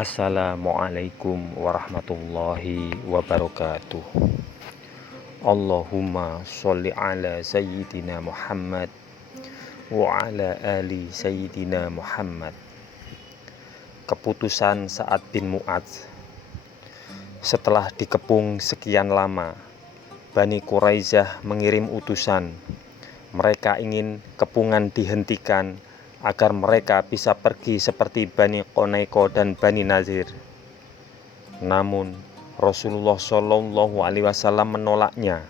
Assalamualaikum warahmatullahi wabarakatuh. Allahumma sholli ala sayyidina Muhammad wa ala ali sayyidina Muhammad. Keputusan Sa'ad bin Mu'adz. Setelah dikepung sekian lama, Bani Quraisyah mengirim utusan. Mereka ingin kepungan dihentikan agar mereka bisa pergi seperti Bani Qunaiqah dan Bani Nazir. Namun Rasulullah SAW menolaknya,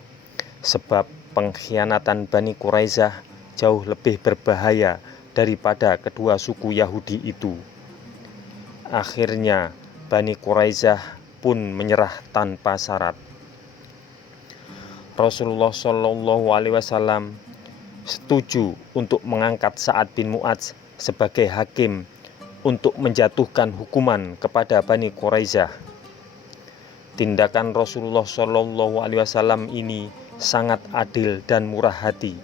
sebab pengkhianatan Bani Quraisyah jauh lebih berbahaya daripada kedua suku Yahudi itu. Akhirnya Bani Quraisyah pun menyerah tanpa syarat. Rasulullah SAW setuju untuk mengangkat Sa'ad bin Mu'adz sebagai hakim untuk menjatuhkan hukuman kepada Bani Quraisyah. Tindakan Rasulullah SAW ini sangat adil dan murah hati,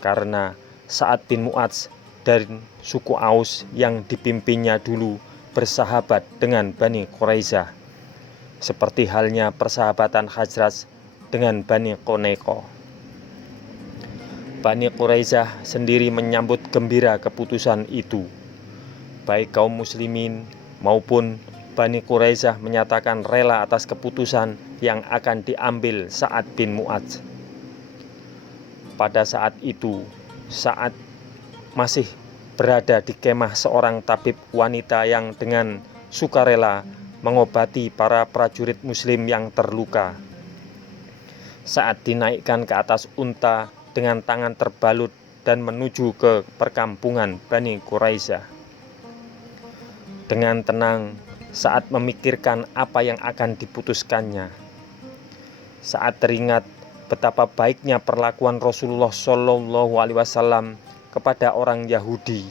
karena Sa'ad bin Mu'adz dari suku Aus yang dipimpinnya dulu bersahabat dengan Bani Quraisyah, seperti halnya persahabatan Khazraj dengan Bani Qunaiqah. Bani Quraisyah sendiri menyambut gembira keputusan itu. Baik kaum muslimin maupun Bani Quraisyah menyatakan rela atas keputusan yang akan diambil Sa'ad bin Mu'adz. Pada saat itu, Sa'ad masih berada di kemah seorang tabib wanita yang dengan sukarela mengobati para prajurit muslim yang terluka. Saat dinaikkan ke atas unta dengan tangan terbalut dan menuju ke perkampungan Bani Quraisyah. Dengan tenang, saat memikirkan apa yang akan diputuskannya. Saat teringat betapa baiknya perlakuan Rasulullah SAW kepada orang Yahudi,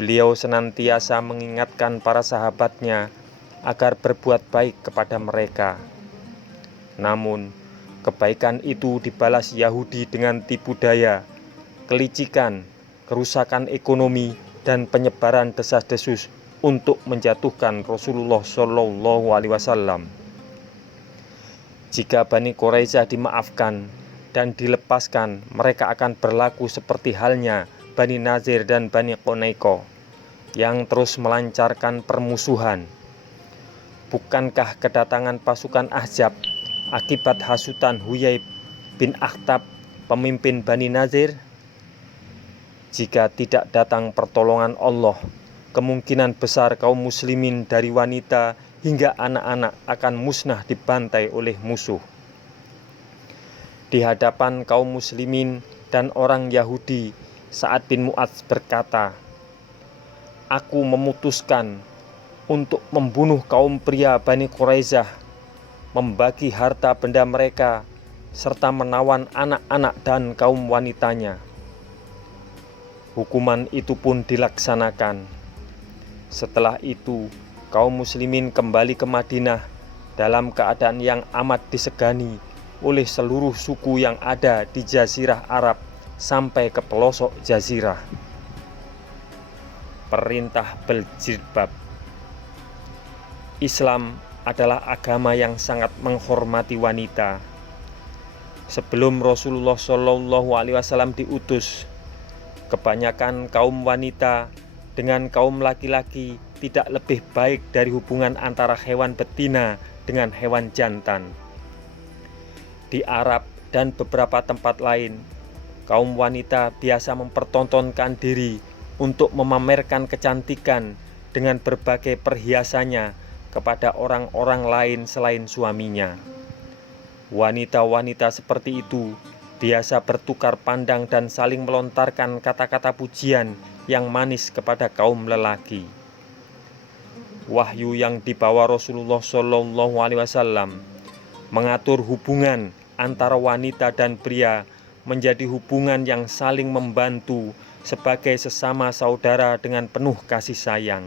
beliau senantiasa mengingatkan para sahabatnya agar berbuat baik kepada mereka. Namun, kebaikan itu dibalas Yahudi dengan tipu daya, kelicikan, kerusakan ekonomi, dan penyebaran desas-desus untuk menjatuhkan Rasulullah SAW. Jika Bani Quraisyah dimaafkan dan dilepaskan, mereka akan berlaku seperti halnya Bani Nazir dan Bani Qunaiqah yang terus melancarkan permusuhan. Bukankah kedatangan pasukan Ahzab akibat hasutan Huyai bin Akhtab, pemimpin Bani Nazir? Jika tidak datang pertolongan Allah, kemungkinan besar kaum muslimin dari wanita hingga anak-anak akan musnah dibantai oleh musuh. Di hadapan kaum muslimin dan orang Yahudi, Sa'ad bin Mu'adz berkata, "Aku memutuskan untuk membunuh kaum pria Bani Quraisyah, membagi harta benda mereka, serta menawan anak-anak dan kaum wanitanya." Hukuman itu pun dilaksanakan. Setelah itu, kaum muslimin kembali ke Madinah dalam keadaan yang amat disegani oleh seluruh suku yang ada di Jazirah Arab sampai ke pelosok Jazirah. Perintah berjilbab. Islam adalah agama yang sangat menghormati wanita. Sebelum Rasulullah SAW diutus, kebanyakan kaum wanita dengan kaum laki-laki tidak lebih baik dari hubungan antara hewan betina dengan hewan jantan. Di Arab dan beberapa tempat lain, kaum wanita biasa mempertontonkan diri untuk memamerkan kecantikan dengan berbagai perhiasannya kepada orang-orang lain selain suaminya. Wanita-wanita seperti itu biasa bertukar pandang dan saling melontarkan kata-kata pujian yang manis kepada kaum lelaki. Wahyu yang dibawa Rasulullah SAW mengatur hubungan antara wanita dan pria menjadi hubungan yang saling membantu sebagai sesama saudara dengan penuh kasih sayang.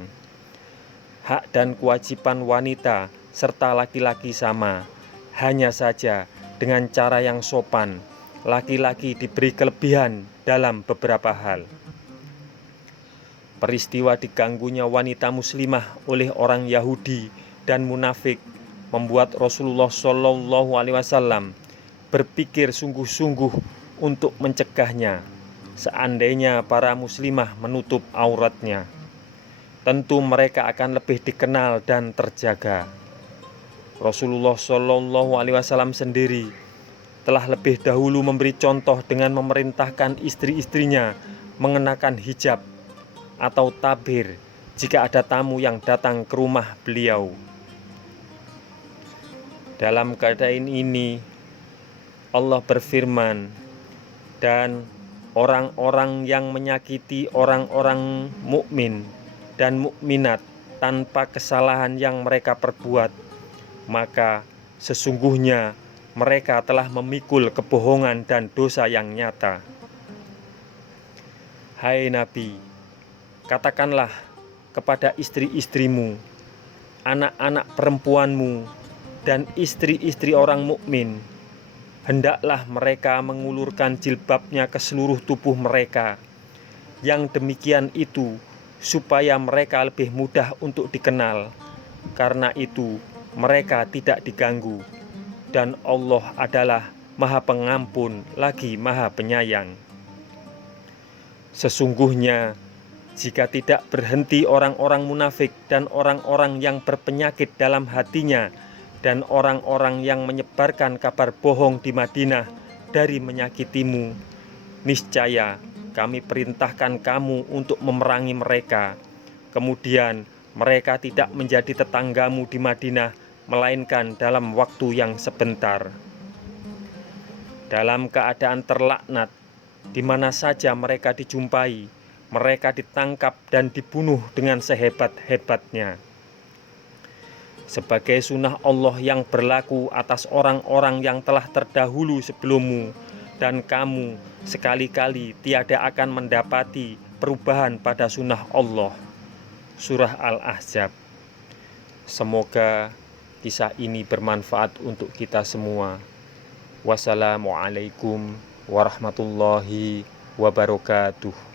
Hak dan kewajiban wanita serta laki-laki sama, hanya saja dengan cara yang sopan. Laki-laki diberi kelebihan dalam beberapa hal. Peristiwa diganggunya wanita muslimah oleh orang Yahudi dan munafik membuat Rasulullah Shallallahu Alaihi Wasallam berpikir sungguh-sungguh untuk mencegahnya. Seandainya para muslimah menutup auratnya, tentu mereka akan lebih dikenal dan terjaga. Rasulullah Shallallahu Alaihi Wasallam sendiri telah lebih dahulu memberi contoh dengan memerintahkan istri-istrinya mengenakan hijab atau tabir jika ada tamu yang datang ke rumah beliau. Dalam keadaan ini Allah berfirman, dan orang-orang yang menyakiti orang-orang mukmin dan mukminat tanpa kesalahan yang mereka perbuat, maka sesungguhnya mereka telah memikul kebohongan dan dosa yang nyata. Hai Nabi, katakanlah kepada istri-istrimu, anak-anak perempuanmu, dan istri-istri orang mukmin, hendaklah mereka mengulurkan jilbabnya ke seluruh tubuh mereka. Yang demikian itu supaya mereka lebih mudah untuk dikenal. Karena itu mereka tidak diganggu, dan Allah adalah Maha Pengampun lagi Maha Penyayang. Sesungguhnya jika tidak berhenti orang-orang munafik dan orang-orang yang berpenyakit dalam hatinya dan orang-orang yang menyebarkan kabar bohong di Madinah dari menyakitimu, niscaya kami perintahkan kamu untuk memerangi mereka. Kemudian mereka tidak menjadi tetanggamu di Madinah, melainkan dalam waktu yang sebentar. Dalam keadaan terlaknat, di mana saja mereka dijumpai, mereka ditangkap dan dibunuh dengan sehebat-hebatnya. Sebagai sunnah Allah yang berlaku atas orang-orang yang telah terdahulu sebelummu, dan kamu sekali-kali tiada akan mendapati perubahan pada sunnah Allah. Surah Al-Ahzab. Semoga kisah ini bermanfaat untuk kita semua. Wassalamualaikum warahmatullahi wabarakatuh.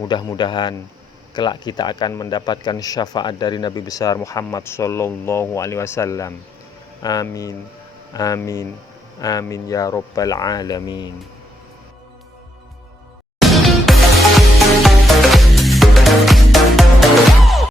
Mudah-mudahan kelak kita akan mendapatkan syafaat dari Nabi besar Muhammad Sallallahu Alaihi Wasallam. Amin, amin, amin ya Rabbal Alamin.